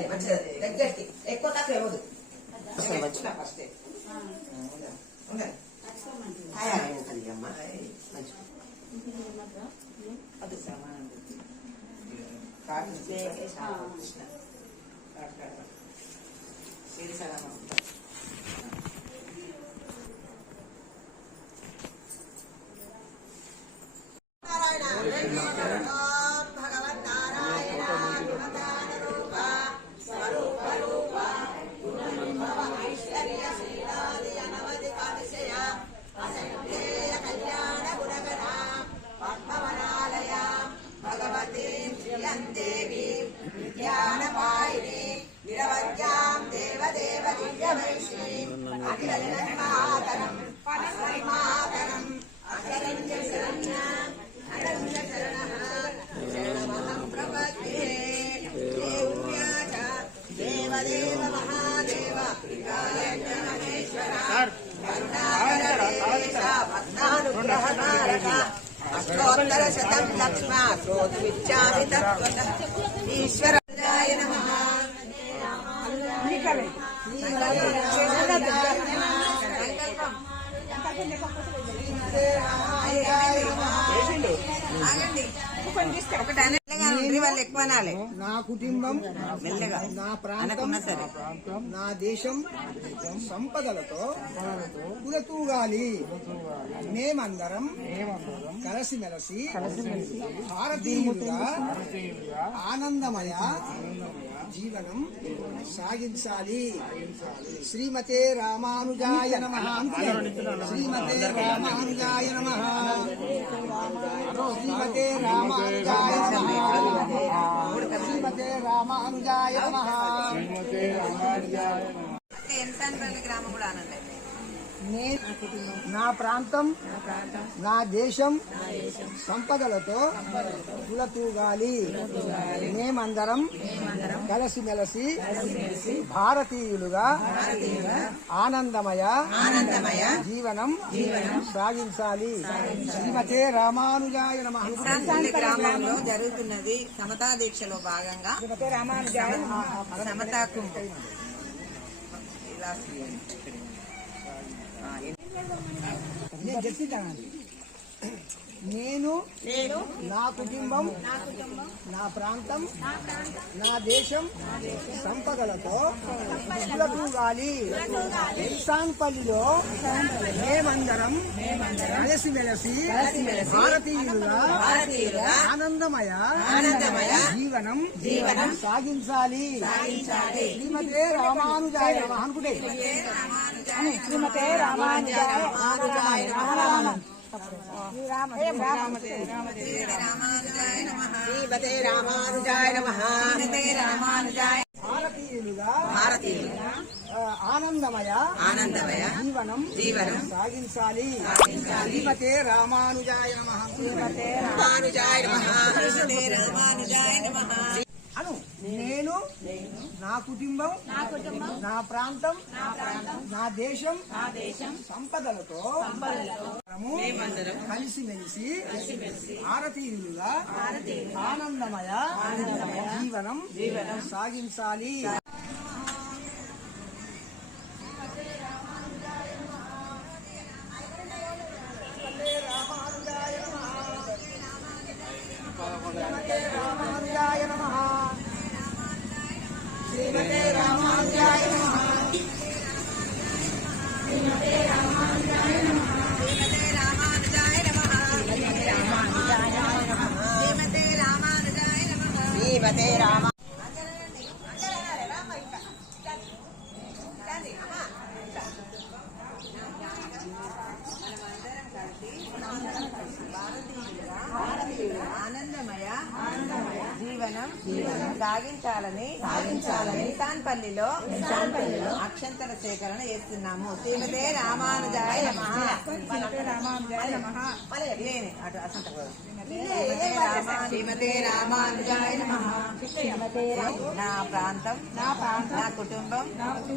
అదే మంచిది అదే దగ్గరికి ఎక్కువ తక్కువ ఇవ్వదు ఫస్ట్ మంచిగా అది సమానం కాఫీ కృష్ణ అష్టోత్తర శతం లక్ష్మ శ్రోతుమిచ్చామి తత్వత అనాలి నా కుటుంబం మెల్లగా. నా ప్రాంతం సరే. నా దేశం సంపదలతో కులతూగాలి. మేమందరం కలిసిమెలిసి భారతీయులుగా ఆనందమయ జీవనం సాగించాలి. శ్రీమతే రామానుజాయ నమ శ్రీమతే రామానుజాయ నమ. శ్రీమతే రామానుజాయ నమ. శ్రీమతే రామానుజాయ నమ. ఎన్సాన్పల్లి గ్రామం కూడా అనండి నేను నా ప్రాంతం నా దేశం సంపదలతో కులతూగాలి. మేమందరం కలిసిమెలిసి భారతీయులుగా ఆనందమయ ఆనందమయ జీవనం సాగించాలి. శ్రీమతే రామానుజాయ నమ. గ్రామంలో జరుగుతున్నది సమతా దీక్షలో భాగంగా సమతా కుంభ. నేను నా కుటుంబం నా ప్రాంతం నా దేశం సంపదలతో కులతూగాలి ఎల్సాన్పల్లిలో మేమందరం కలిసిమెలిసి భారతీయులుగా భారతీయులుగా ఆనందమయ ఆనందమయ జీవనం జీవనం సాగించాలి. శ్రీమతే రామానుజాయ అనుకుంటే. శ్రీమతే రామానుజాయ నమః. శ్రీమతే రామానుజాయ నమః. శ్రీమతే రామానుజాయ భారతీయులుగా ఆనందమయ ఆనందమయ జీవనం జీవనం సాగించాలి శ్రీమతే రామానుజాయ నమ రామానుజాయ నమః. శ్రీమతే రామానుజాయ నమః. అను. నేను నా కుటుంబం నా ప్రాంతం నా దేశం సంపదలతో కలిసిమెలిసి భారతీయులుగా ఆనందమయ జీవనం సాగించాలి. శ్రీమతే రామానుజాయ నమ శ్రీమతే రామానుజాయ నమః. శ్రీమతే రామానుజాయ నమః. శ్రీమతే రామ ఆనందమయ జీవనం సాగించాలని సాగించాలని నిశాన్పల్లిలో నిశాన్పల్లిలో అక్షంతర సేకరణ చేస్తున్నాము. శ్రీమతే రామానుజాయ శ్రీమతే రామానుజాయ నా ప్రాంతం నా ప్రాంతం నా కుటుంబం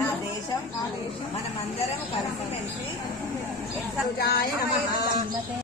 నా దేశం మనమందరం కలిసిమెలిసి రామానుజాయ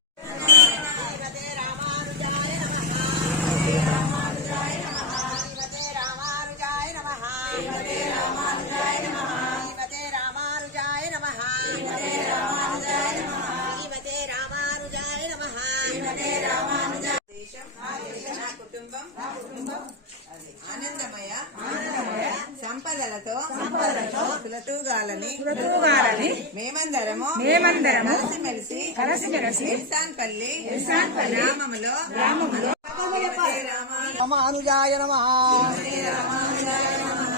తూగాలని మేమందరము మేమందరము కలిసిమెలిసి కలిసిమెలిసి ఇర్సాన్పల్లి గ్రామములో గ్రామములో రామ రామానుజాయ నమ.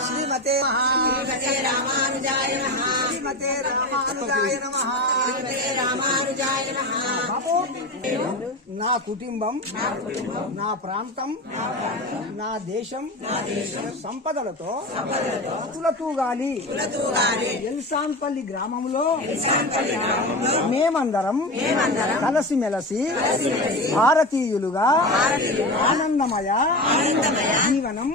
శ్రీమతే శ్రీమతే రామానుజాయ నమ. శ్రీమతే రామానుజాయ నమ. నా కుటుంబం నా ప్రాంతం నా దేశం సంపదలతో తులతూగాలి తూగాలి ఎల్సాన్పల్లి గ్రామంలో మేమందరం కలిసిమెలసి భారతీయులుగా ఆనందమయ జీవనం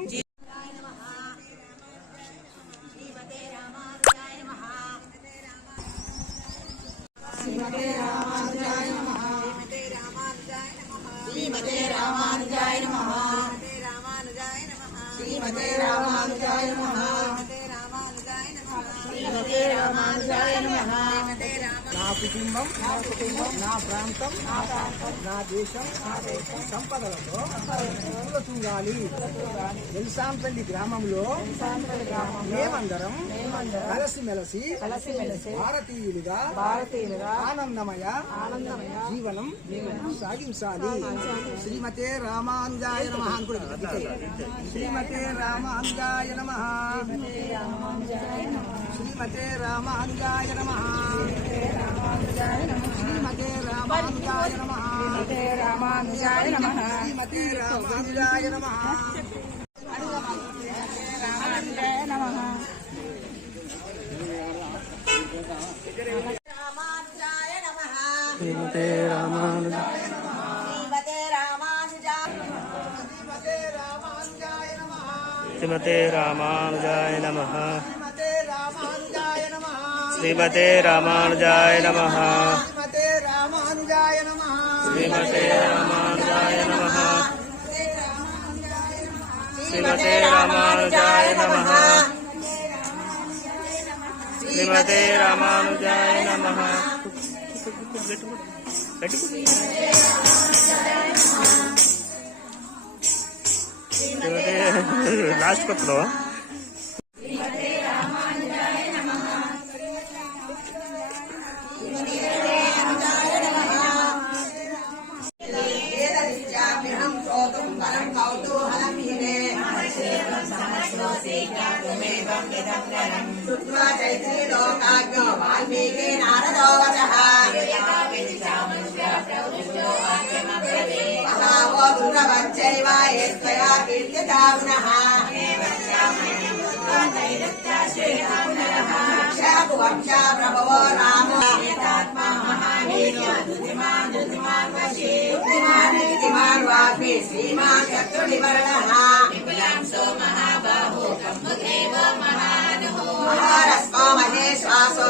దేశం సంపదలతో తులతూగాలి ఎల్సాంపల్లి గ్రామంలో మేమందరం కలిసిమెలసి భారతీయులుగా ఆనందమయ జీవనం సాగించాలి. శ్రీమతే రామానుజాయ నమ. శ్రీమతే రామానుజాయ నమ. శ్రీమతే రామానుజాయ నమ. శ్రీమతే రామానుజాయ నమ. రామానుజాయ నమ. శ్రీమతే రామానుజాయ నమ. రామానుజాయ నమ. శ్రీమతే రామానుజ శ్రీమతే రామానుజాయ శ్రీమతే రామానుజాయ నమ. శ్రీమతే రామానుజాయ నమ. శ్రీమతే రామానుజాయ నమ. శ్రీమతే రామానుజాయ నమ శ్రీమతే రామానుజాయ నమ శ్రీమతే రామానుజాయ నమ శ్రీమతే రామానుజాయ నమ లాస్ట్ శాపు వంశా ప్రభవో రామ బుద్ధిమాన్ వాగ్మి శ్రీమాన్ మహారస్మో మహేశ్వాసో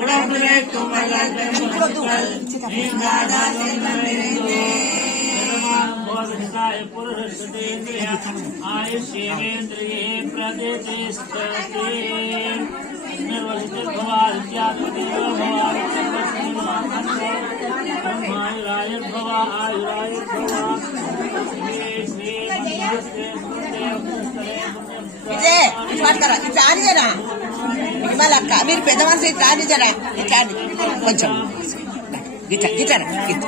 உடம்புலே குமரல் பெருமக்கள் நீங்காத சொந்தம் நிறைந்தே ஆயுஷ்யேந்திரியே பிரதேசே निर्वसितभवायुर्भव आयुरायुर्भव विजय स्टार्ट करा మీరు పెద్ద ఇట్లా ఆడిజరా ఇట్లా కొంచెం గిట్ట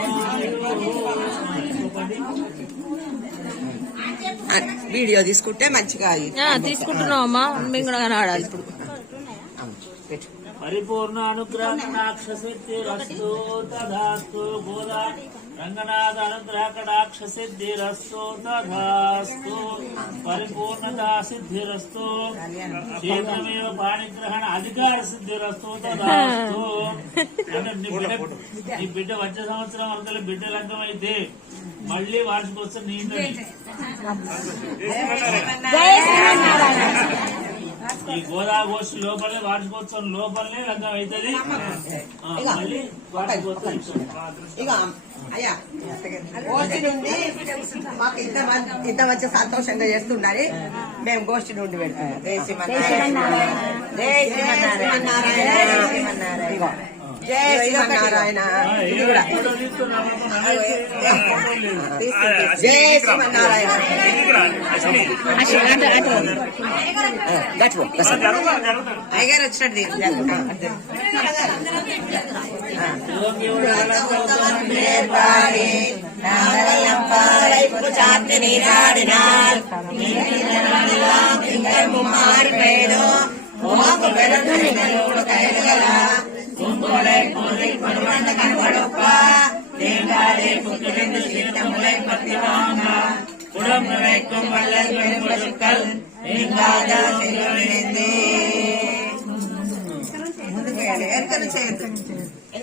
ఆ, వీడియో తీసుకుంటే మంచిగా తీసుకుంటున్నాం అమ్మా మేము కూడా కనబడాలి ఇప్పుడు పెట్టు. పరిపూర్ణ అనుగ్రహణాక్షసిద్ధిరస్తు తధాస్తు గోదా రంగనాథ అనుగ్రహ కటాక్షసిద్ధిరస్తు తధాస్తు పరిపూర్ణత సిద్ధిరస్తు. శీఘ్రమేవ పాణిగ్రహణ అధికార సిద్ధిరస్తు తధాస్తు అంటే నీ బిడ్డ నీ వచ్చే సంవత్సరం అంతలో బిడ్డ రంగం అయితే మళ్ళీ వార్షికోత్సవం నీ ఈ గోదాగోష్ఠి లోపలే వార్షికోత్సవం లోపలనే రంగం అవుతుంది మళ్ళీ వార్షికోత్సవం అయ్యా గోష్ఠి నుండి మాకు ఇంత ఇంత మంచి సంతోషంగా చేస్తుండాలి మేము గోష్ఠి నుండి పెడతాం జై శ్రీమన్నారాయణ. జై శ్రీమన్నారాయణ. ఇగో, జై శ్రీమన్నారాయణ ఇది కూడా జై శ్రీమన్నారాయణ గట్టు అయ్యగారు వచ్చినట్టు తీరు. நேர்பாடி நாடெல்லாம் பாறை புச்சாத்து நீராடினால் திங்கள் மாறி பெய்தும் உமாக்கு பெருந்தோடு கைதுகள பூங்கோலை பொருளை பருவாண்டகன் வளப்பா தேங்காலே புக்கிழந்து சீர்த்த முலை பத்திவாங்க குடம் நுழைக்கும் வள்ளல் பெருங்கொழுக்கள் நீங்காத செய்வழிந்தே ஏற்கனவே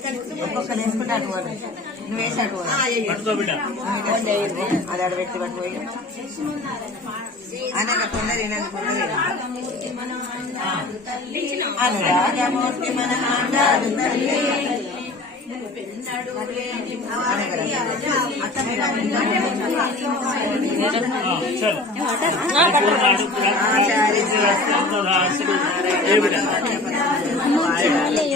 వెనకలు చేయొద్దు ఒక్కొక్కరు వేసుకుంటాడు నువ్వు వేసాడు పట్టుకో అది ఆడ పెట్టి పట్టుకోయి అనగా కొందరు ఈయనగా కొందరు అనురాగమూర్తి మన తల్లి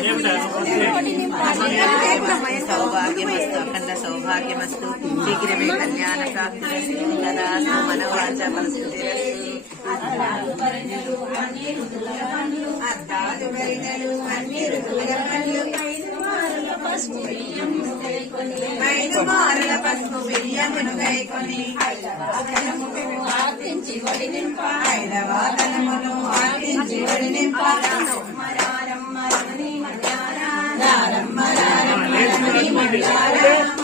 సౌభాగ్యమస్తు. అఖండ సౌభాగ్యమస్తు శీఘ్రమే కళ్యాణ ప్రాప్తి కదా మనవాచ పసుపు బియ్యమును వడి నింప ಮಂಗಳ